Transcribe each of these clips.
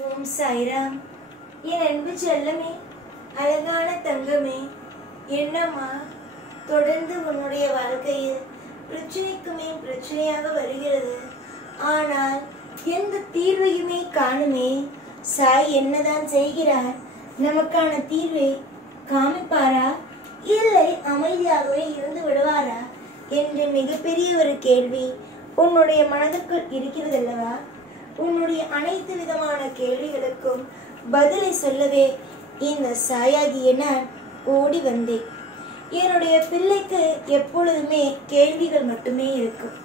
ஓம் சாய்ராம். என் அன்பு செல்லமே, அழகான தங்கமே, என்னம்மா தொடர்ந்து உன்னுடைய வாழ்க்கையில் பிரச்சனைக்குமே பிரச்சனையாக வருகிறது. ஆனால் எந்த தீர்வையுமே காணுமே. சாய் என்னதான் செய்கிறார்? நமக்கான தீர்வை காமிப்பாரா, இல்லை அமைதியாகவே இருந்து விடுவாரா என்று மிகப்பெரிய ஒரு கேள்வி உன்னுடைய மனதுக்குள் இருக்கிறது அல்லவா? உன்னுடைய அனைத்து விதமான கேள்விகளுக்கும் பதிலை சொல்லவே இந்த சாயாகிய நான் ஓடி வந்தேன். என்னுடைய பிள்ளைக்கு எப்பொழுதுமே கேள்விகள் மட்டுமே இருக்கும்,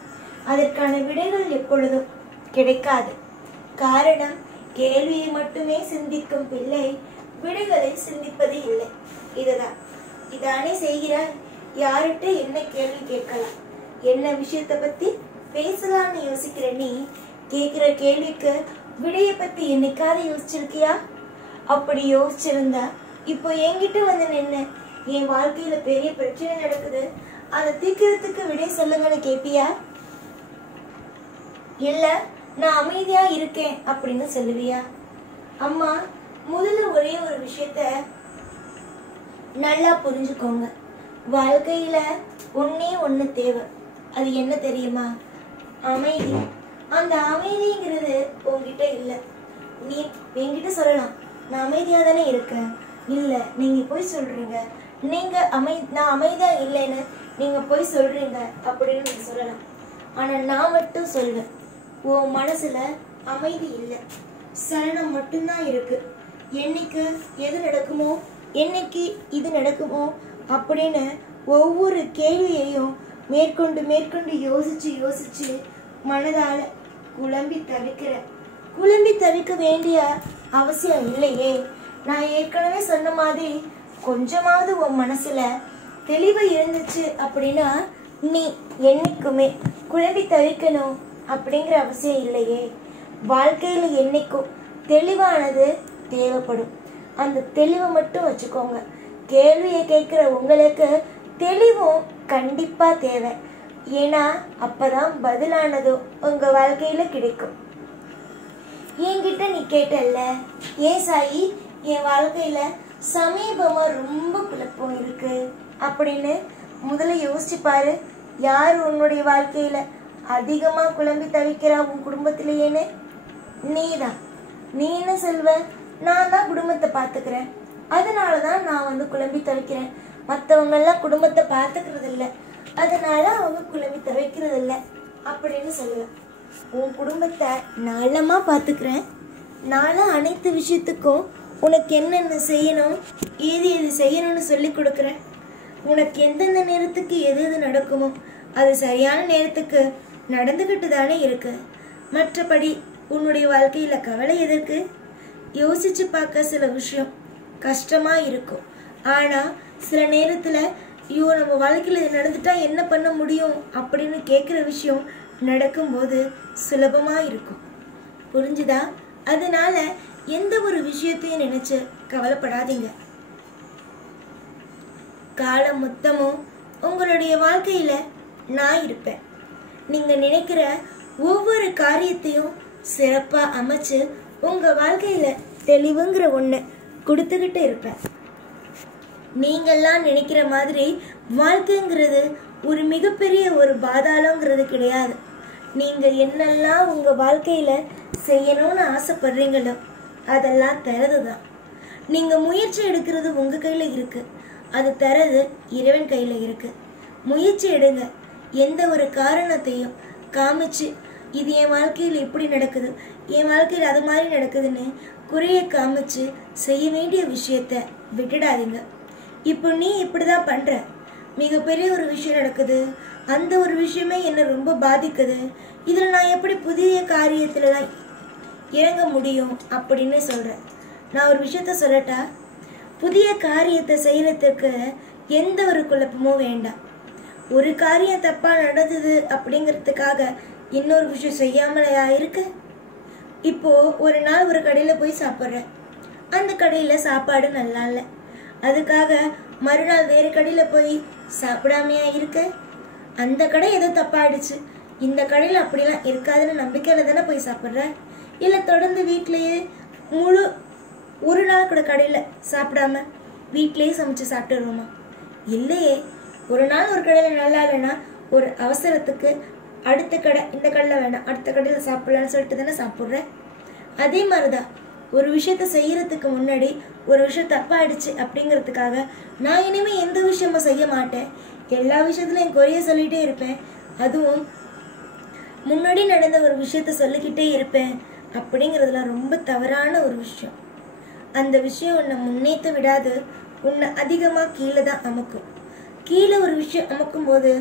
அதற்கான விடைகள் எப்பொழுதும் கிடைக்காது. காரணம், கேள்வியை மட்டுமே சிந்திக்கும் பிள்ளை விடைகளை சிந்திப்பது இல்லை. இதானே செய்கிறாய். யார்கிட்ட என்ன கேள்வி கேட்கலாம், என்ன விஷயத்தை பத்தி பேசலாம்னு யோசிக்கிற நீ கேட்கிற கேள்விக்கு விடைய பத்தி என்னைக்காவது யோசிச்சிருக்கியா? அப்படி யோசிச்சிருந்தா இப்போ என்கிட்ட வந்து நின்று என் வாழ்க்கையில பெரிய பிரச்சனை நடக்குது, அதை தீர்க்கிறதுக்கு விடை சொல்லுங்கன்னு கேட்பியா? இல்ல நான் அமைதியா இருக்கேன் அப்படின்னு சொல்லுவியா? அம்மா, முதல்ல ஒரே ஒரு விஷயத்த நல்லா புரிஞ்சுக்கோங்க. வாழ்க்கையில ஒன்னே ஒண்ணு தேவை. அது என்ன தெரியுமா? அமைதி. அந்த அமைதிங்கிறது உங்ககிட்ட இல்லை. நீ என்கிட்ட சொல்லலாம், நான் அமைதியா தானே இருக்கேன். இல்லை, நீங்க போய் சொல்றீங்க, நான் அமைதியா இல்லைன்னு நீங்க போய் சொல்றீங்க அப்படின்னு நீங்க சொல்லலாம். ஆனா நான் மட்டும் சொல்வேன், உன் மனசுல அமைதி இல்லை, சலனம் மட்டும்தான் இருக்கு. என்னைக்கு எது நடக்குமோ, என்னைக்கு இது நடக்குமோ அப்படின்னு ஒவ்வொரு கேள்வியையும் மேற்கொண்டு மேற்கொண்டு யோசிச்சு மனதால குழம்பி தவிக்க வேண்டிய அவசியம் இல்லையே. நான் ஏற்கனவே சொன்ன மாதிரி கொஞ்சமாவது உன் மனசுல தெளிவு இருந்துச்சு அப்படின்னா நீ என்னைக்குமே குழம்பி தவிக்கணும் அப்படிங்கிற அவசியம் இல்லையே. வாழ்க்கையில என்னைக்கும் தெளிவானது தேவைப்படும். அந்த தெளிவை மட்டும் வச்சுக்கோங்க. கேள்வியை கேட்கிற உங்களுக்கு தெளிவும் கண்டிப்பா தேவை. ஏன்னா அப்பதான் பதிலானதும் உங்க வாழ்க்கையில கிடைக்கும். என்கிட்ட நீ கேட்டல்ல, ஏன் சாயி என் வாழ்க்கையில சமீபமா ரொம்ப குழப்பம் இருக்கு அப்படின்னு முதல்ல யோசிச்சு பாரு. யார் உன்னுடைய வாழ்க்கையில அதிகமா குழம்பி தவிக்கிறா உன் குடும்பத்திலேயேன்னு? நீதான். நீ என்ன சொல்வ? நான் தான் குடும்பத்தை பாத்துக்கிறேன், அதனாலதான் நான் வந்து குழம்பி தவிக்கிறேன். மற்றவங்க எல்லாம் குடும்பத்தை பாத்துக்கிறது இல்லை, அதனால அவங்க குழம்பி தவிக்கிறது இல்லை அப்படின்னு சொல்லுவேன். உன் குடும்பத்தை நாளமா பாத்துக்கிறேன். நானும் அனைத்து விஷயத்துக்கும் உனக்கு என்னென்ன செய்யணும், எது செய்யணும்னு சொல்லி கொடுக்குறேன். உனக்கு எந்தெந்த நேரத்துக்கு எது நடக்குமோ அது சரியான நேரத்துக்கு நடந்துகிட்டு தானே இருக்கு. மற்றபடி உன்னுடைய வாழ்க்கையில கவலை எதற்கு? யோசிச்சு பார்க்க சில விஷயம் கஷ்டமா இருக்கும். ஆனா சில நேரத்துல ஐயோ நம்ம வாழ்க்கையில இது நடந்துட்டா என்ன பண்ண முடியும் அப்படின்னு கேட்குற விஷயம் நடக்கும்போது சுலபமா இருக்கும். புரிஞ்சுதா? அதனால எந்த ஒரு விஷயத்தையும் நினைச்சு கவலைப்படாதீங்க. காலம் மொத்தமும் உங்களுடைய வாழ்க்கையில நான் இருப்பேன். நீங்க நினைக்கிற ஒவ்வொரு காரியத்தையும் சிறப்பா அமைச்சு உங்க வாழ்க்கையில தெளிவுங்கிற ஒண்ணு கொடுத்துக்கிட்டு இருப்பேன். நீங்கெல்லாம் நினைக்கிற மாதிரி வாழ்க்கைங்கிறது ஒரு மிகப்பெரிய ஒரு பாதாளங்கிறது கிடையாது. நீங்க என்னெல்லாம் உங்க வாழ்க்கையில செய்யணும்னு ஆசைப்படுறீங்களோ அதெல்லாம் தரதுதான். நீங்க முயற்சி எடுக்கிறது உங்க கையில இருக்கு, அது தரது இறைவன் கையில இருக்கு. முயற்சி எடுங்க. எந்த ஒரு காரணத்தையும் காமிச்சு இது என் வாழ்க்கையில் இப்படி நடக்குது, என் வாழ்க்கையில் அது மாதிரி நடக்குதுன்னு குறைய காமிச்சு செய்ய வேண்டிய விஷயத்த விட்டுடாதீங்க. இப்போ நீ இப்படிதான் பண்ற, மிகப்பெரிய ஒரு விஷயம் நடக்குது, அந்த ஒரு விஷயமே என்னை ரொம்ப பாதிக்குது, இதுல நான் எப்படி புதிய காரியத்துலலாம் இறங்க முடியும் அப்படின்னு சொல்றேன். நான் ஒரு விஷயத்த சொல்லட்டா? புதிய காரியத்தை செய்யறதுக்கு எந்த ஒரு குழப்பமும் வேண்டாம். ஒரு காரியம் தப்பா நடந்தது அப்படிங்கிறதுக்காக இன்னொரு விஷயம் செய்யாமலையா இருக்கு? இப்போ ஒரு நாள் ஒரு கடையில போய் சாப்பிட்றேன், அந்த கடையில சாப்பாடு நல்லா இல்லை, அதுக்காக மறுநாள் வேறு கடையில போய் சாப்பிடாமையா இருக்க? அந்த கடை ஏதோ தப்பாயிடுச்சு, இந்த கடையில் அப்படிலாம் இருக்காதுன்னு நம்பிக்கையில தானே போய் சாப்பிட்ற? இல்லை தொடர்ந்து வீட்டிலேயே முழு ஒரு நாள் கூட கடையில் சாப்பிடாம வீட்டிலேயே சமைச்சு சாப்பிட்டுருவோமா? இல்லையே. ஒரு நாள் ஒரு கடையில் நல்லா இல்லைன்னா ஒரு அவசரத்துக்கு அடுத்த கடை, இந்த கடையில் வேணாம் அடுத்த கடையில் சாப்பிடலான்னு சொல்லிட்டு தானே சாப்பிட்றேன். அதே மாதிரிதான் ஒரு விஷயத்த செய்யறதுக்கு முன்னாடி ஒரு விஷயம் தப்பாயிடுச்சு அப்படிங்கிறதுக்காக நான் இனிமேல் எந்த விஷயமும் செய்ய மாட்டேன். எல்லா விஷயத்துலையும் என் குறைய சொல்லிகிட்டே இருப்பேன். அதுவும் முன்னாடி நடந்த ஒரு விஷயத்த சொல்லிக்கிட்டே இருப்பேன். அப்படிங்கிறதுலாம் ரொம்ப தவறான ஒரு விஷயம். அந்த விஷயம் உன்னை முன்னேற்ற விடாது, உன்னை அதிகமாக கீழே தான் அமுக்கும். கீழே ஒரு விஷயம் அமுக்கும் போது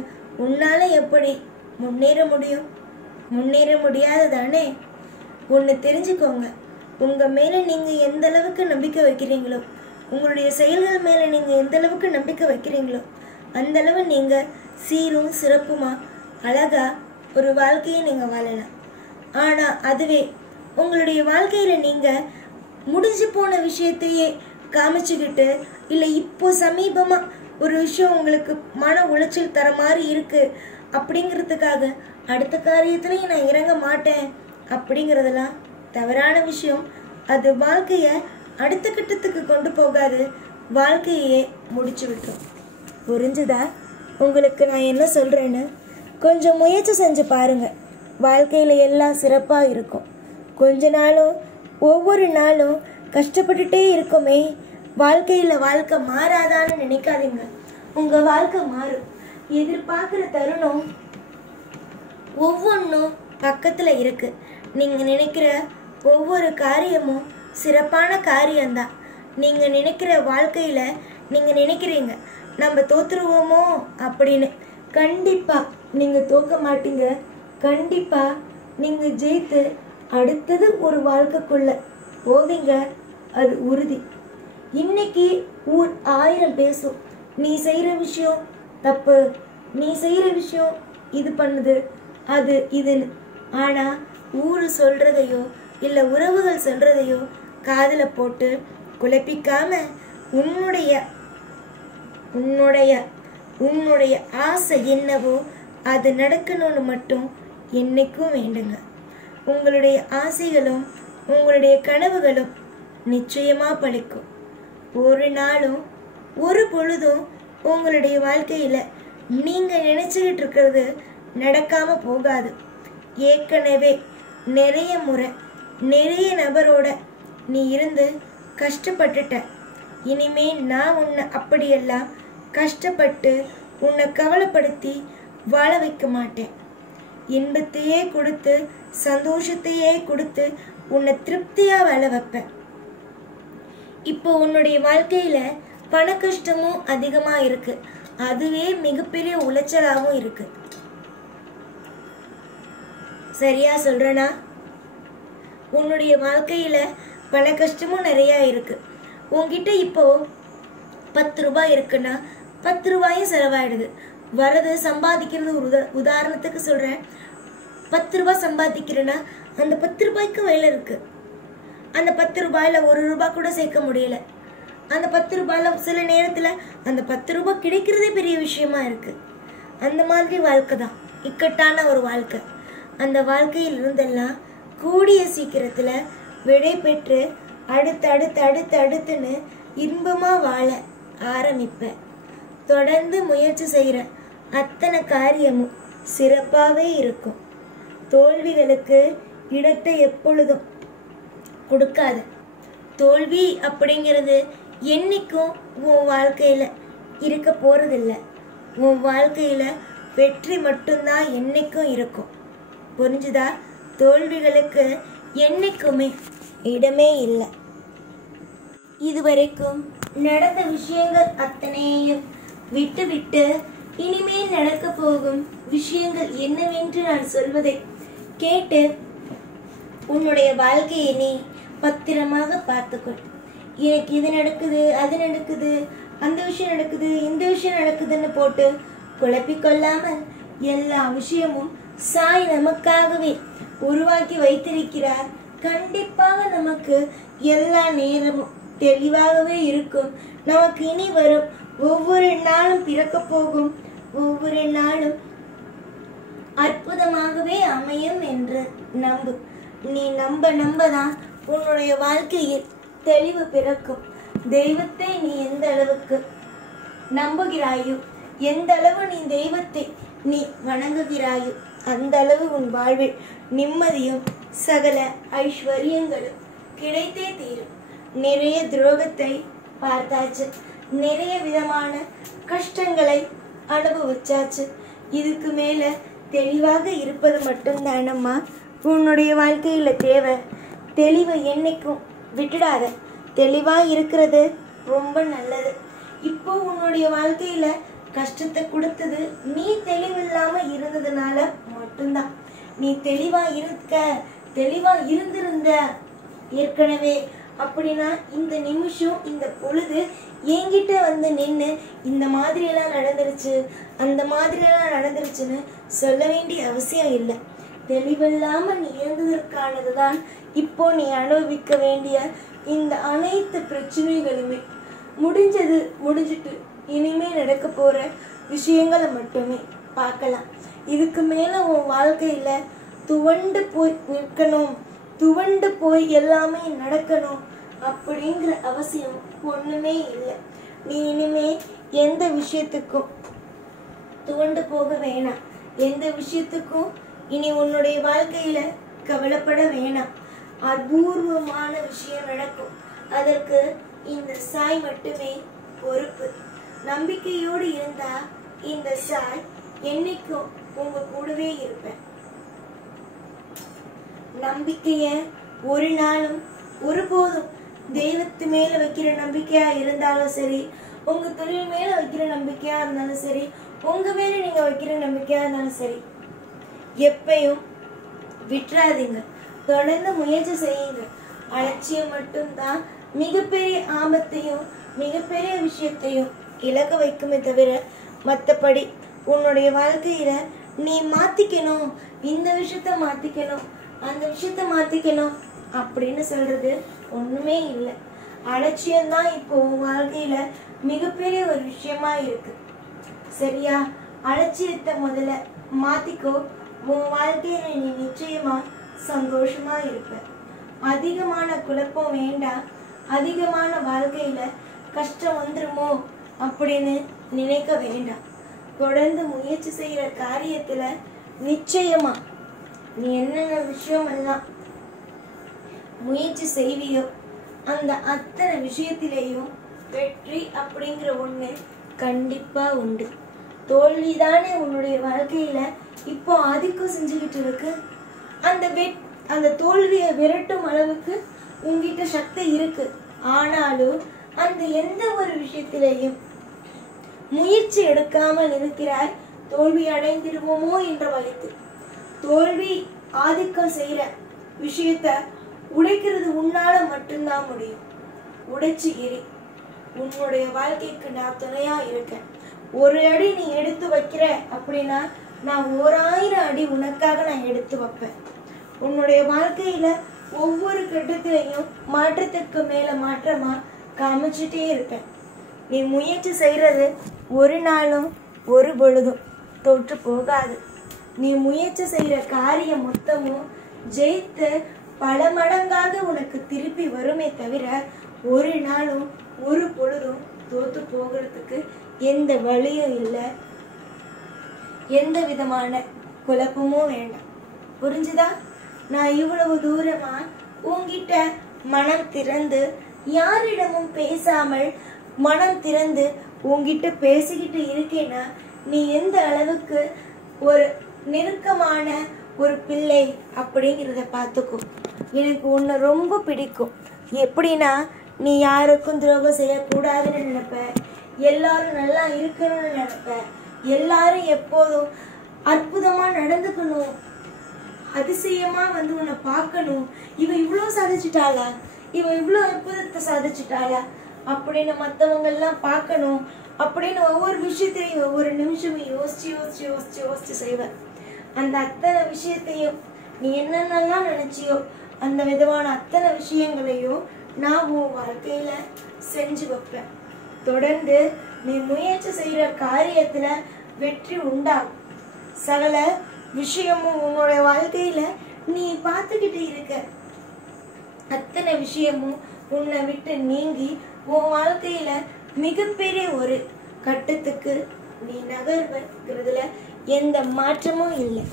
உன்னால் எப்படி முன்னேற முடியும்? முன்னேற முடியாது தானே. ஒன்று தெரிஞ்சுக்கோங்க, உங்கள் மேலே நீங்கள் எந்த அளவுக்கு நம்பிக்கை வைக்கிறீங்களோ, உங்களுடைய செயல்கள் மேலே நீங்கள் எந்த அளவுக்கு நம்பிக்கை வைக்கிறீங்களோ அந்த அளவு நீங்கள் சீரும் சிறப்புமா அழகா ஒரு வாழ்க்கையை நீங்கள் வாழலாம். ஆனால் அதுவே உங்களுடைய வாழ்க்கையில் நீங்கள் முடிஞ்சு போன விஷயத்தையே காமிச்சுக்கிட்டு, இல்லை இப்போ சமீபமாக ஒரு விஷயம் உங்களுக்கு மன உளைச்சல் தர மாதிரி இருக்குது அப்படிங்கிறதுக்காக அடுத்த காரியத்துலையும் நான் இறங்க மாட்டேன் அப்படிங்கிறதெல்லாம் தவறான விஷயம். அது வாழ்க்கையை அடுத்த கட்டத்துக்கு கொண்டு போகாது, வாழ்க்கையே முடிச்சு விட்டோம். புரிஞ்சுதா உங்களுக்கு நான் என்ன சொல்கிறேன்னு? கொஞ்சம் முயற்சி செஞ்சு பாருங்கள், வாழ்க்கையில் எல்லாம் சிறப்பாக இருக்கும். கொஞ்ச நாளும் ஒவ்வொரு நாளும் கஷ்டப்பட்டுட்டே இருக்குமே, வாழ்க்கையில் வாழ்க்கை மாறாதான்னு நினைக்காதீங்க. உங்கள் வாழ்க்கை மாறும். எதிர்பார்க்குற தருணம் ஒவ்வொன்றும் பக்கத்தில் இருக்கு. நீங்கள் நினைக்கிற ஒவ்வொரு காரியமும் சிறப்பான காரியம்தான். நீங்கள் நினைக்கிற வாழ்க்கையில் நீங்கள் நினைக்கிறீங்க நம்ம தோற்றுருவோமோ அப்படின்னு. கண்டிப்பாக நீங்கள் தோற்க மாட்டீங்க. கண்டிப்பாக நீங்கள் ஜெயித்து அடுத்தது ஒரு வாழ்க்கைக்குள்ள போவீங்க, அது உறுதி. இன்னைக்கு ஊர் 1000 பேசும், நீ செய்கிற விஷயம் தப்பு, நீ செய்கிற விஷயம் இது பண்ணுது அது இதுன்னு. ஆனால் ஊர் சொல்கிறதையோ இல்லை உறவுகள் சொல்கிறதையோ காதில் போட்டு குழப்பிக்காம உன்னுடைய உன்னுடைய உன்னுடைய ஆசை என்னவோ அது நடக்கணும்னு மட்டும் என்னைக்கும் வேண்டுங்க. உங்களுடைய ஆசைகளும் உங்களுடைய கனவுகளும் நிச்சயமாக பழிக்கும். ஒரு நாளும் ஒரு பொழுதும் உங்களுடைய வாழ்க்கையில் நீங்கள் நினச்சிக்கிட்டு இருக்கிறது நடக்காமல் போகாது. ஏற்கனவே நிறைய முறை நிறைய நபரோட நீ இருந்து கஷ்டப்பட்டுட்ட. இனிமே நான் உன்னை அப்படியெல்லாம் கஷ்டப்பட்டு உன்னை கவலைப்படுத்தி வாழ வைக்க மாட்டேன். இன்பத்தையே கொடுத்து சந்தோஷத்தையே கொடுத்து உன்னை திருப்தியாக வாழ வைப்பேன். இப்போ உன்னுடைய வாழ்க்கையில் பண கஷ்டமும் அதிகமாக இருக்கு, அதுவே மிகப்பெரிய உளைச்சலாகவும் இருக்கு. சரியா சொல்றேனா? உன்னுடைய வாழ்க்கையில் பண கஷ்டமும் நிறையா இருக்கு. உன்கிட்ட இப்போ 10 ரூபாய் இருக்குன்னா 10 ரூபாயும் செலவாயிடுது. வரது சம்பாதிக்கிறது ஒரு உதாரணத்துக்கு சொல்கிறேன். 10 ரூபாய் சம்பாதிக்கிறேன்னா அந்த 10 ரூபாய்க்கு வேலை இருக்கு. அந்த 10 ரூபாயில் 1 ரூபாய் கூட சேர்க்க முடியல. அந்த 10 ரூபாயில் சில நேரத்தில் அந்த 10 ரூபாய் கிடைக்கிறதே பெரிய விஷயமா இருக்கு. அந்த மாதிரி வாழ்க்கை தான் இக்கட்டான ஒரு வாழ்க்கை. அந்த வாழ்க்கையில் இருந்தெல்லாம் கூடிய சீக்கிரத்தில் விடை பெற்று அடுத்துன்னு இன்பமாக வாழ ஆரம்பிப்பேன். தொடர்ந்து முயற்சி செய்கிற அத்தனை காரியமும் சிறப்பாகவே இருக்கும். தோல்விகளுக்கு இடத்தை எப்பொழுதும் கொடுக்காது. தோல்வி அப்படிங்கிறது என்னைக்கும் உன் வாழ்க்கையில் இருக்க போகிறதில்ல. உன் வாழ்க்கையில் வெற்றி மட்டும்தான் என்னைக்கும் இருக்கும். புரிஞ்சுதா? தோல்விகளுக்கு என்னைக்குமே இடமே இல்லை. இதுவரைக்கும் நடந்த விஷயங்கள் அத்தனையும் விட்டு இனிமேல் நடக்க போகும் விஷயங்கள் என்னவென்று நான் சொல்வதை கேட்டு உன்னுடைய வாழ்க்கையை நீ பத்திரமாக பார்த்துக்கொள். எனக்கு இது நடக்குது, அது நடக்குது, அந்த விஷயம் நடக்குது, இந்த விஷயம் நடக்குதுன்னு போட்டு குழப்பிக்கொள்ளாமல் எல்லா விஷயமும் சாய் நமக்காகவே உருவாக்கி வைத்திருக்கிறார். கண்டிப்பாக நமக்கு எல்லா நேரமும் தெளிவாகவே இருக்கும். நமக்கு இனி வரும் ஒவ்வொரு நாளும் பிறக்க போகும் ஒவ்வொரு நாளும் அற்புதமாகவே அமையும் என்று நம்பு. நீ நம்பதான் உன்னுடைய வாழ்க்கையில் தெளிவு பிறக்கும். தெய்வத்தை நீ எந்த அளவுக்கு நம்புகிறாயோ, எந்த அளவு நீ தெய்வத்தை நீ வணங்குகிறாயோ, அந்த அளவு உன் வாழ்வில் நிம்மதியும் சகல ஐஸ்வர்யங்களும் கிடைத்தே தீரும். நிறைய துரோகத்தை பார்த்தாச்சு, நிறைய விதமான கஷ்டங்களை அனுபவிச்சாச்சு. இதுக்கு மேல தெளிவாக இருப்பது மட்டும்தானம்மா உன்னுடைய வாழ்க்கையில தேவை. தெளிவை என்னைக்கும் விட்டுடாத. தெளிவா இருக்கிறது ரொம்ப நல்லது. இப்போ உன்னுடைய வாழ்க்கையில கஷ்டத்தை கொடுத்தது நீ தெளிவில்லாம இருந்ததுனால மட்டும்தான். நீ தெளிவா இருந்திருந்த ஏற்கனவே அப்படின்னா இந்த நிமிஷம் இந்த பொழுது என்கிட்ட வந்து நின்று இந்த மாதிரியெல்லாம் நடந்துருச்சு, அந்த மாதிரியெல்லாம் நடந்துருச்சுன்னு சொல்ல வேண்டிய அவசியம் இல்லை. தெளிவில்லாம நீ இருந்ததற்கானதுதான் இப்போ நீ அனுபவிக்க வேண்டிய இந்த அனைத்து பிரச்சனைகளுமே. முடிஞ்சிட்டு இனிமே நடக்க போற விஷயங்களை மட்டுமே பார்க்கலாம். இதுக்கு மேல உன் வாழ்க்கையில துவண்டு போய் நிற்கணும், துவண்டு போய் எல்லாமே நடக்கணும் அப்படிங்கிற அவசியம் ஒண்ணுமே இல்லை. நீ இனிமே எந்த விஷயத்துக்கும் துவண்டு போக வேணாம். எந்த விஷயத்துக்கும் இனி உன்னுடைய வாழ்க்கையில கவலைப்பட வேணாம். அபூர்வமான விஷயம் நடக்கும். அதற்கு இந்த சாய் மட்டுமே பொறுப்பு. நம்பிக்கையோடு இருந்தா இந்த சாய் என்னைக்கும் உங்க கூடவே இருப்பேன். நம்பிக்கைய ஒரு நாளும் ஒருபோதும் தெய்வத்து மேல வைக்கிற நம்பிக்கையா இருந்தாலும் சரி, உங்க தொழில் மேல வைக்கிற நம்பிக்கையா இருந்தாலும் சரி, உங்க மேல நீங்க வைக்கிற நம்பிக்கையா இருந்தாலும் சரி, எப்பயும் விட்டுறாதீங்க. தொடர்ந்து முயற்சி செய்யுங்க. அலட்சியம் மட்டும்தான் மிகப்பெரிய ஆபத்தையும் மிகப்பெரிய விஷயத்தையும் இழக்க வைக்குமே தவிர மற்றபடி உன்னுடைய வாழ்க்கையில நீ மாத்திக்கணும், இந்த விஷயத்த மாத்திக்கணும், அந்த விஷயத்த மாத்திக்கணும் அப்படின்னு சொல்றது ஒண்ணுமே இல்லை. அலட்சியம்தான் இப்போ உன் வாழ்க்கையில மிகப்பெரிய ஒரு விஷயமா இருக்கு. சரியா? அலட்சியத்தை முதல்ல மாத்திக்கோ. உன் வாழ்க்கையில நீ நிச்சயமா சந்தோஷமா இருப்ப. அதிகமான குழப்பம் வேண்டாம். அதிகமான வாழ்க்கையில கஷ்டம் வந்துருமோ அப்படின்னு நினைக்க வேண்டாம். தொடர்ந்து முயற்சி செய்யற காரியத்துல நிச்சயமா நீ என்னென்ன விஷயம் எல்லாம் முயற்சி செய்வியோ அந்த அத்தனை விஷயத்திலேயும் வெற்றி அப்படிங்கிற ஒண்ணு கண்டிப்பா உண்டு. தோல்விதானே உன்னுடைய வாழ்க்கையில இப்போ ஆதிக்கம் செஞ்சுக்கிட்டு இருக்கு. அந்த தோல்வியை விரட்டும் அளவுக்கு உங்ககிட்ட சக்தி இருக்கு. ஆனாலும் அந்த எந்த ஒரு விஷயத்திலையும் முயற்சி எடுக்காமல் இருக்கிறாய். தோல்வி அடைந்திருவோமோ என்ற பயத்து. தோல்வி ஆதிக்கம் செய்யற விஷயத்த உடைக்கிறது உன்னால மட்டும்தான் முடியும். உடைச்சு எரி. உன்னுடைய வாழ்க்கைக்கு நான் துணையா இருக்கேன். ஒரு அடி நீ எடுத்து வைக்கிற அப்படின்னா நான் 1000 அடி உனக்காக நான் எடுத்து வைப்பேன். உன்னுடைய வாழ்க்கையில ஒவ்வொரு கட்டத்திலையும் மாற்றத்துக்கு மேல மாற்றமா காமிச்சிட்டே இருப்பேன். நீ முயற்சி செய்யறது ஒரு நாளும் ஒரு பொழுதும் தோற்று போகாது. நீ முயற்சி செய்யற காரியம் மொத்தமும் ஜெயித்து பல மடங்காக உனக்கு திருப்பி வருமே தவிர ஒரு நாளும் ஒரு பொழுதும் தோத்து போகிறதுக்கு எந்த வழியும் இல்லை. எந்த விதமான குழப்பமும் வேண்டாம். புரிஞ்சுதா? நான் இவ்வளவு தூரமா உன்கிட்ட மனம் திறந்து யாரிடமும் பேசாமல் மனம் திறந்து உன்கிட்ட பேசிக்கிட்டு இருக்கேன்னா நீ எந்த அளவுக்கு ஒரு நெருக்கமான ஒரு பிள்ளை அப்படிங்கிறத பார்த்துக்கும். எனக்கு உன்னை ரொம்ப பிடிக்கும். எப்படின்னா நீ யாருக்கும் துரோகம் செய்யக்கூடாதுன்னு நினைப்ப, எல்லாரும் நல்லா இருக்கணும்னு நினைப்ப, எல்லாரும் எப்போதும் அற்புதமா நடந்துக்கணும், அதிசயமா வந்து உன்னை பார்க்கணும். இவ இவ்வளோ சாதிச்சுட்டாளா, இவ இவ்வளோ அற்புதத்தை சாதிச்சுட்டாளா அப்படின்னு மற்றவங்க எல்லாம் பார்க்கணும் அப்படின்னு ஒவ்வொரு விஷயத்தையும் ஒவ்வொரு நிமிஷமும் யோசிச்சு யோசிச்சு யோசிச்சு யோசிச்சு செய்வேன். அந்த அத்தனை விஷயத்தையும் நீ என்னென்னலாம் நினைச்சியோ அந்த விதமான அத்தனை விஷயங்களையும் நான் உன் வாழ்க்கையில செஞ்சு வைப்பேன். தொடர்ந்து நீ முயற்சி செய்யற காரியத்துல வெற்றி உண்டாகும். சகல விஷயமும் உன்னோட வாழ்க்கையில நீ பார்த்துக்கிட்டு இருக்க. அத்தனை விஷயமும் உன்னை விட்டு நீங்கி உன் வாழ்க்கையில மிகப்பெரிய ஒரு கட்டத்துக்கு நீ நகர்வதுல எந்த மாற்றமும் இல்லை.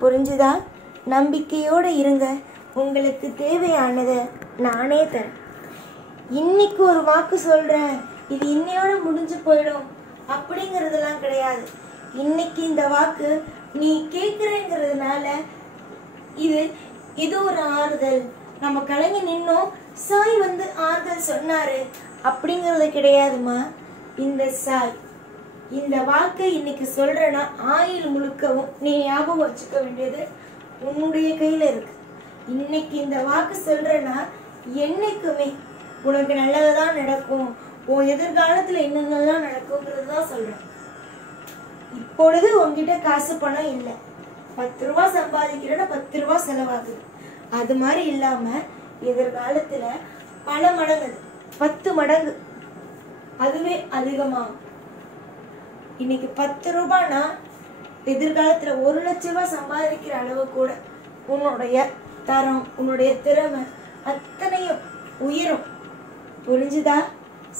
புரிஞ்சுதா? நம்பிக்கையோடு இருங்க. உங்களுக்கு தேவையானதை நானே தரேன். இன்னைக்கு ஒரு வாக்கு சொல்றேன், இது இன்னையோட முடிஞ்சு போயிடும் அப்படிங்கிறதுலாம் கிடையாது. இன்னைக்கு இந்த வாக்கு நீ கேட்குறேங்கிறதுனால இது ஒரு ஆறுதல். நம்ம கலங்கி நின்னோம், சாய் வந்து ஆறுதல் சொன்னாரு அப்படிங்கிறது கிடையாதுமா. இந்த சாய் இந்த வாக்கை இன்னைக்கு சொல்றேன்னா ஆயுள் முழுக்கவும் நீ ஞாபகம் வச்சுக்க வேண்டியது உன்னுடைய கையில இருக்கு. இன்னைக்கு இந்த வாக்கு சொல்றேன்னா என்னைக்குமே உனக்கு நல்லதுதான் நடக்கும், உன் எதிர்காலத்துல என்னென்னலாம் நடக்கும்ங்கிறது தான் சொல்றேன். இப்பொழுது உன்கிட்ட காசு பணம் இல்லை, 10 ரூபாய் சம்பாதிக்கிறேன்னா 10 ரூபாய் செலவாகுது. அது மாதிரி இல்லாம எதிர்காலத்துல பல மடங்கு, 10 மடங்கு, அதுவே அதிகமாகும். இன்னைக்கு 10 ரூபாய்னா எதிர்காலத்துல 1 லட்சம் ரூபாய் சம்பாதிக்கிற அளவு கூட உன்னுடைய தரம், உன்னுடைய திறமை அத்தனையும் உயரும். புரிஞ்சுதா?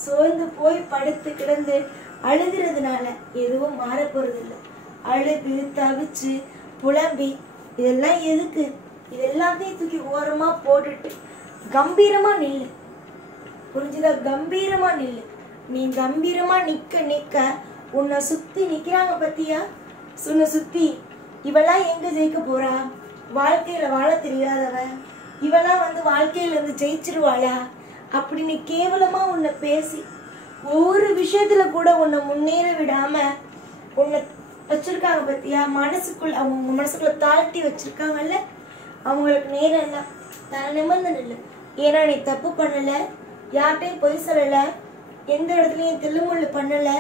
சோர்ந்து போய் படுத்து கிடந்து அழுகிறதுனால எதுவும் மாற போறது இல்லை. அழுது தவிச்சு புலம்பி இதெல்லாம் எதுக்கு? இது எல்லாத்தையும் தூக்கி ஓரமா போட்டுட்டு கம்பீரமா நில்லு. புரிஞ்சுதா? கம்பீரமா நில்லு. நீ கம்பீரமா நிக்க நிக்க உன்னை சுத்தி நிக்கிறாங்க பத்தியா? உன்னை சுத்தி இவெல்லாம் எங்க ஜெயிக்க போறா? வாழ்க்கையில வாழ தெரியாதவ இவெல்லாம் வந்து வாழ்க்கையில இருந்து ஜெயிச்சிருவாளா அப்படின்னு கேவலமா உன்னை பேசி ஒவ்வொரு விஷயத்துல கூட உன்னை முன்னேற விடாம உன்னை வச்சிருக்காங்க பத்தியா? அவங்க மனசுக்குள்ள தாழ்த்தி வச்சிருக்காங்கல்ல, அவங்களுக்கு நேரம் எல்லாம் தலை நிமிர்ந்து நில்லு. ஏன்னா நீ தப்பு பண்ணல, யார்கிட்டையும் பொய் சொல்லல, எந்த இடத்துலயும் தில்லுமுள்ளு பண்ணல.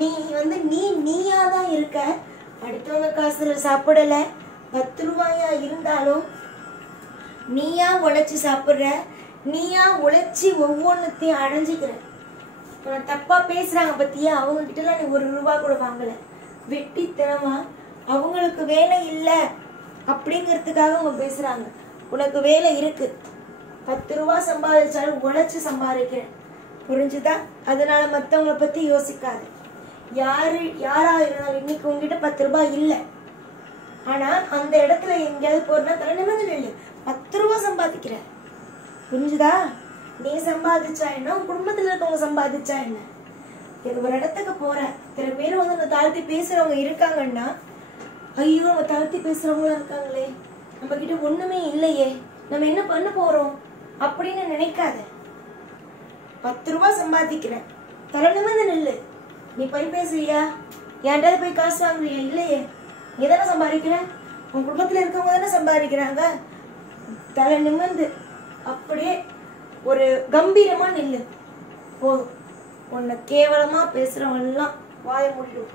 நீ வந்து நீயாதான் இருக்க. அடுத்தவங்க காசுல சாப்பிடல. 10 ரூபாயா இருந்தாலும் நீயா உழைச்சி சாப்பிடுற, நீயா உழைச்சி ஒவ்வொன்னுத்தையும் அடைஞ்சிக்கிற. தப்பா பேசுறாங்க பத்தியா? அவங்க கிட்ட எல்லாம் நீ 1 ரூபா கூட வாங்கல. வெட்டித்தனமா அவங்களுக்கு வேலை இல்லை அப்படிங்கிறதுக்காக அவங்க பேசுறாங்க. உனக்கு வேலை இருக்கு. 10 ரூபாய் சம்பாதிச்சாலும் உழைச்சு சம்பாதிக்கிறேன். புரிஞ்சுதா? அதனால மத்தவங்களை பத்தி யோசிக்காது. யாரா இருந்தாலும் இன்னைக்கு உங்ககிட்ட 10 ரூபாய் இல்லை, ஆனா அந்த இடத்துல எங்கேயாவது போறனா தலை நிமிர்ந்து நில்லு. 10 ரூபாய் சம்பாதிக்கிற. புரிஞ்சுதா? நீ சம்பாதிச்சா என்ன, உன் குடும்பத்துல இருக்கவங்க சம்பாதிச்சா என்ன? ஒரு இடத்துக்கு போற சில பேர் வந்து தாழ்த்தி பேசுறவங்க இருக்காங்கன்னா, ஐயோ நம்ம தாழ்த்தி பேசுறவங்களும் இருக்காங்களே, நம்ம கிட்ட ஒண்ணுமே இல்லையே, நம்ம என்ன பண்ண போறோம் அப்படின்னு நினைக்காத. 10 ரூபாய் சம்பாதிக்கிறேன், தலை நிமிர்ந்து நில்லு. நீ போய் பேசுறியா? என்கிட்ட போய் காசு வாங்குறியா? இல்லையே. நீ தானே சம்பாதிக்கிற, உன் குடும்பத்துல இருக்கவங்க தானே சம்பாதிக்கிறாங்க. தலை நிமிர்ந்து அப்படியே ஒரு கம்பீரமா நில்லு. போதும். உன்னை கேவலமா பேசுறவங்க எல்லாம் வாய மூடிடும்.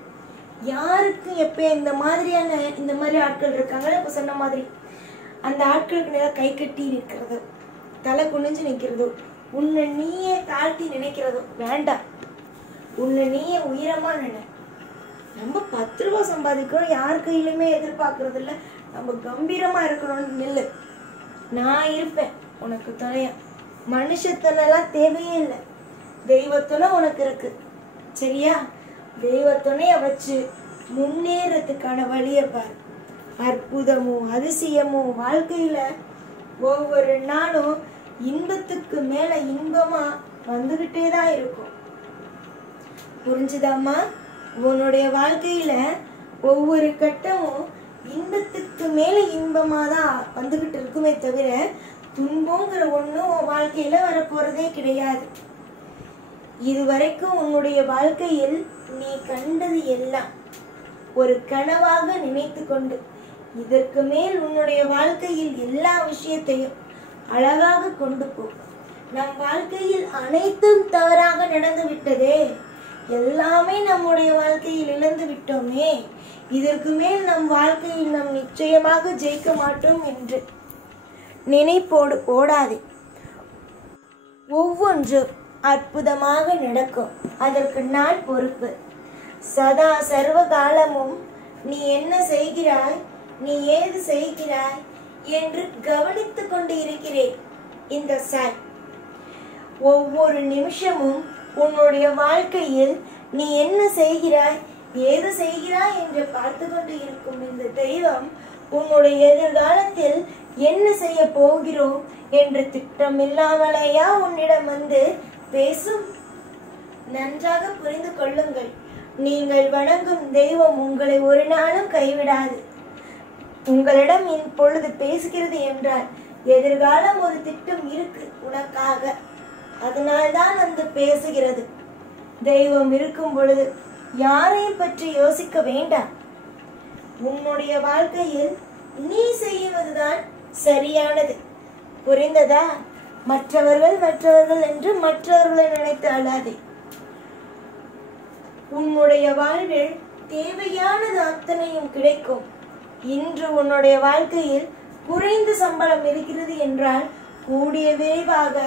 யாருக்கும் எப்ப இந்த மாதிரி ஆட்கள் இருக்காங்கல்ல, இப்ப சொன்ன மாதிரி அந்த ஆட்களுக்கு நேரம் கை கட்டி நிற்கிறதோ, தலை குனிஞ்சு நிற்கிறதோ, உன்னை நீயே தாழ்த்தி நினைக்கிறதோ வேண்டாம். உன்னை நீயே உயரமா நினை. நம்ம 10 ரூபாய் சம்பாதிக்கிறோம், யார் கையிலுமே எதிர்பார்க்கறது இல்லை. நம்ம கம்பீரமா இருக்கணும்னு நில்லு. நான் இருப்பேன் உனக்கு துணையா. மனுஷத்தனெல்லாம் தேவையே இல்லை. தெய்வத்துணை உனக்கு இருக்கு. சரியா? தெய்வத்துணைய வச்சு முன்னேறதுக்கான வழியை பாரு. அற்புதமும் அதிசயமும் வாழ்க்கையில ஒவ்வொரு நாளும் இன்பத்துக்கு மேல இன்பமா வந்துகிட்டே தான் இருக்கும். புரிஞ்சுதாம்மா? உன்னுடைய வாழ்க்கையில ஒவ்வொரு கட்டமும் இன்பத்துக்கு மேல இன்பமா தான் வந்துகிட்டு இருக்குமே தவிர துன்பங்கிற ஒண்ணும் வாழ்க்கையில வரப்போறதே கிடையாது. இதுவரைக்கும் உன்னுடைய வாழ்க்கையில் நீ கண்டது எல்லாம் ஒரு கனவாக நினைத்து கொண்டு இதற்கு மேல் உன்னுடைய வாழ்க்கையில் எல்லா விஷயத்தையும் அழகாக கொண்டு போ. நம் வாழ்க்கையில் அனைத்தும் தவறாக நடந்து விட்டதே, எல்லாமே நம்முடைய வாழ்க்கையில் இழந்து விட்டோமே, இதற்கு மேல் நம் வாழ்க்கையில் நாம் நிச்சயமாக ஜெயிக்க மாட்டோம் என்று நினைப்போடு ஓடாதே. ஒவ்வொன்றும் அற்புதமாக நடக்கும். அதற்கு நான் பொறுப்பு. சதா சர்வ காலமும் நீ என்ன செய்கிறாய், நீ ஏது செய்கிறாய் என்று கவனித்துக் கொண்டு இருக்கிறேன். இந்த சாய். ஒவ்வொரு நிமிஷமும் உன்னுடைய வாழ்க்கையில் நீ என்ன செய்கிறாய், ஏது செய்கிறாய் என்று பார்த்து கொண்டு இருக்கும் இந்த தெய்வம் உன்னுடைய எதிர்காலத்தில் என்ன செய்ய போகிறோம் என்று திட்டமில்லாமலேயா உன்னிடம் வந்து பேசும்? நன்றாக புரிந்து கொள்ளுங்கள். நீங்கள் வணங்கும் தெய்வம் உங்களை ஒரு நாளும் கைவிடாது. உங்களிடம் இப்பொழுது பேசுகிறது என்றால் எதிர்காலம் ஒரு திட்டம் இருக்கு உனக்காக. அதனால்தான் வந்து பேசுகிறது. தெய்வம் இருக்கும் பொழுது யாரையும் பற்றி யோசிக்க வேண்டாம். உன்னுடைய வாழ்க்கையில் நீ செய்வதுதான் சரியானது. புரிந்ததா? மற்றவர்கள் என்று மற்றவர்களை நினைத்து அழாதே. உன்னுடைய வாழ்வில் தேவையானது அத்தனையும் கிடைக்கும். இன்று உன்னுடைய வாழ்க்கையில் குறைந்த சம்பளம் இருக்கிறது என்றால் கூடிய விரைவாக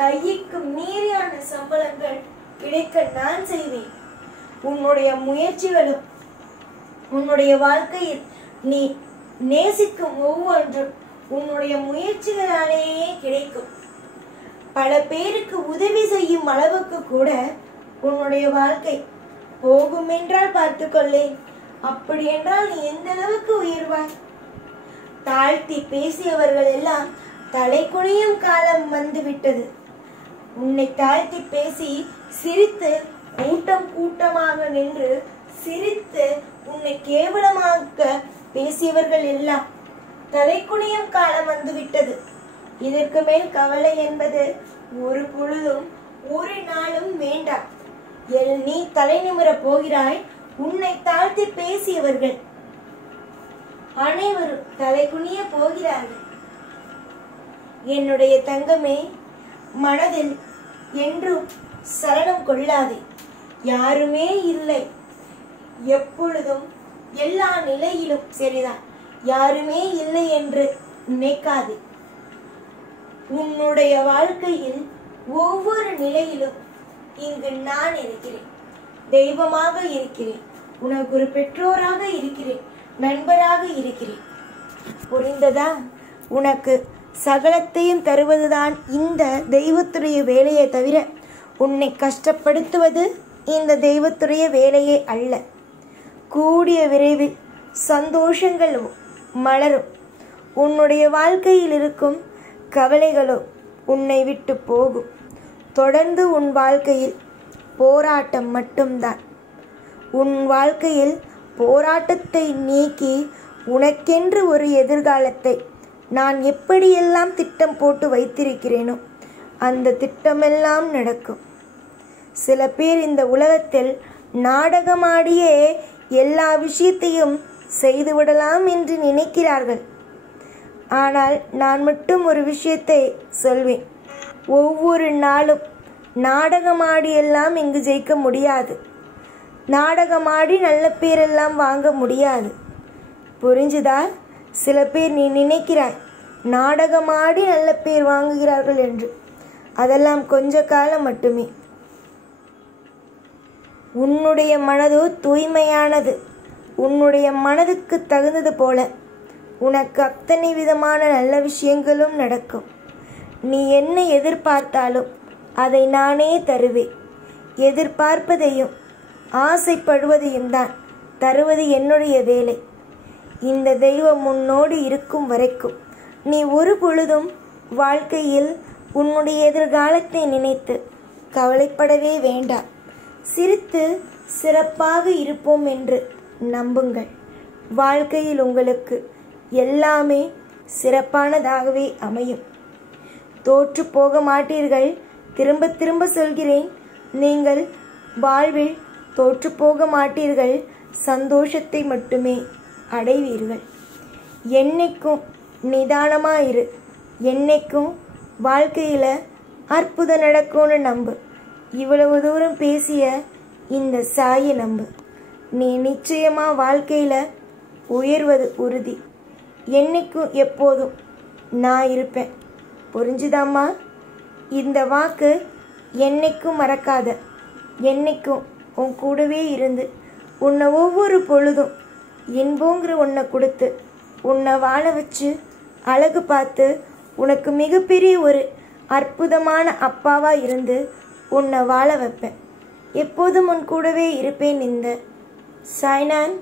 கைக்கு மீறியான சம்பளங்கள் கிடைக்க நான் செய்வேன். உன்னுடைய முயற்சிகளும் உன்னுடைய வாழ்க்கையில் நீ நேசிக்கும் ஒவ்வொன்றும் உன்னுடைய முயற்சிகளாலேயே கிடைக்கும். பல பேருக்கு உதவி செய்யும் அளவுக்கு கூட உன்னுடைய வாழ்க்கை போகும் என்றால் பார்த்துக்கொள்ளேன். அப்படி என்றால் நீ எந்த அளவுக்கு உயர்வாய்? தாழ்த்தி பேசியவர்கள் எல்லாம் தலை குனியும் காலம் வந்துவிட்டது. உன்னை தாழ்த்தி பேசி சிரித்து கூட்டமாக நின்று சிரித்து உன்னை கேவலமாக பேசியவர்கள் எல்லாம் தலை குனியும் காலம் வந்துவிட்டது. இதற்கு மேல் கவலை என்பது ஒரு பொழுதும் ஒரு நாளும் வேண்டாம். நீ தலை நிமிர போகிறாய். உன்னை தாழ்த்தி பேசியவர்கள் அனைவரும் தலை குனிய போகிறார்கள். என்னுடைய தங்கமே, மனதில் என்றும் சலனம் கொள்ளாதே. யாருமே இல்லை, எப்பொழுதும் எல்லா நிலையிலும் சரிதான். யாருமே இல்லை என்று நினைக்காதே. உன்னுடைய வாழ்க்கையில் ஒவ்வொரு நிலையிலும் இங்கு நான் இருக்கிறேன். தெய்வமாக இருக்கிறேன். உனக்கு ஒரு பெற்றோராக இருக்கிறேன். நண்பராக இருக்கிறேன். புரிந்ததா? உனக்கு சகலத்தையும் தருவதுதான் இந்த தெய்வத்துடைய வேலையை தவிர உன்னை கஷ்டப்படுத்துவது இந்த தெய்வத்துடைய வேலையே அல்ல. கூடிய விரைவில் சந்தோஷங்கள் மலரும். உன்னுடைய வாழ்க்கையில் இருக்கும் கவலைகளோ உன்னை விட்டு போகும். தொடர்ந்து உன் வாழ்க்கையில் போராட்டம் மட்டும்தான். உன் வாழ்க்கையில் போராட்டத்தை நீக்கி உனக்கென்று ஒரு எதிர்காலத்தை நான் எப்படியெல்லாம் திட்டம் போட்டு வைத்திருக்கிறேனோ அந்த திட்டமெல்லாம் நடக்கும். சில பேர் இந்த உலகத்தில் நாடகமாடியே எல்லா விஷயத்தையும் செய்துவிடலாம் என்று நினைக்கிறார்கள். ஆனால் நான் மட்டும் ஒரு விஷயத்தை சொல்வேன். ஒவ்வொரு நாளும் நாடகமாடியெல்லாம் இங்கு ஜெயிக்க முடியாது. நாடகமாடி நல்ல பேரெல்லாம் வாங்க முடியாது. புரிஞ்சுதா? சில பேர் நீ நினைக்கிறாய் நாடகமாடி நல்ல பேர் வாங்குகிறார்கள் என்று. அதெல்லாம் கொஞ்ச காலம் மட்டுமே. உன்னுடைய மனது தூய்மையானது. உன்னுடைய மனதுக்கு தகுந்தது போல உனக்கு அத்தனை விதமான நல்ல விஷயங்களும் நடக்கும். நீ என்ன எதிர்பார்த்தாலும் அதை நானே தருவேன். எதிர்பார்ப்பதையும் ஆசைப்படுவதையும் தான் தருவது என்னுடைய வேலை. இந்த தெய்வம் உன்னோடு இருக்கும் வரைக்கும் நீ ஒரு பொழுதும் வாழ்க்கையில் உன்னுடைய எதிர்காலத்தை நினைத்து கவலைப்படவே வேண்டாம். சிரித்து சிறப்பாக இருப்போம் என்று நம்புங்கள். வாழ்க்கையில் உங்களுக்கு எல்லாமே சிறப்பானதாகவே அமையும். தோற்று போக மாட்டீர்கள். திரும்ப திரும்ப சொல்கிறேன், நீங்கள் வாழ்வில் தோற்று போக மாட்டீர்கள். சந்தோஷத்தை மட்டுமே அடைவீர்கள். என்னைக்கும் நிதானமாயிரு. என்னைக்கும் வாழ்க்கையில் அற்புதம் நடக்கும்னு நம்பு. இவ்வளவு தூரம் பேசிய இந்த சாயை நம்பு. நீ நிச்சயமாக வாழ்க்கையில் உயர்வது உறுதி. என்னைக்கும் எப்போதும் நான் இருப்பேன். புரிஞ்சுதாம்மா? இந்த வாக்கு என்னைக்கும் மறக்காத. என்னைக்கும் உன் கூடவே இருந்து உன்னை ஒவ்வொரு பொழுதும் இன்பங்கிற உன்னை கொடுத்து உன்னை வாழ வச்சு அழகு பார்த்து உனக்கு மிகப்பெரிய ஒரு அற்புதமான அப்பாவா இருந்து உன்னை வாழ வைப்பேன். எப்போதும் உன் கூடவே இருப்பேன். இந்த சாய்னான்.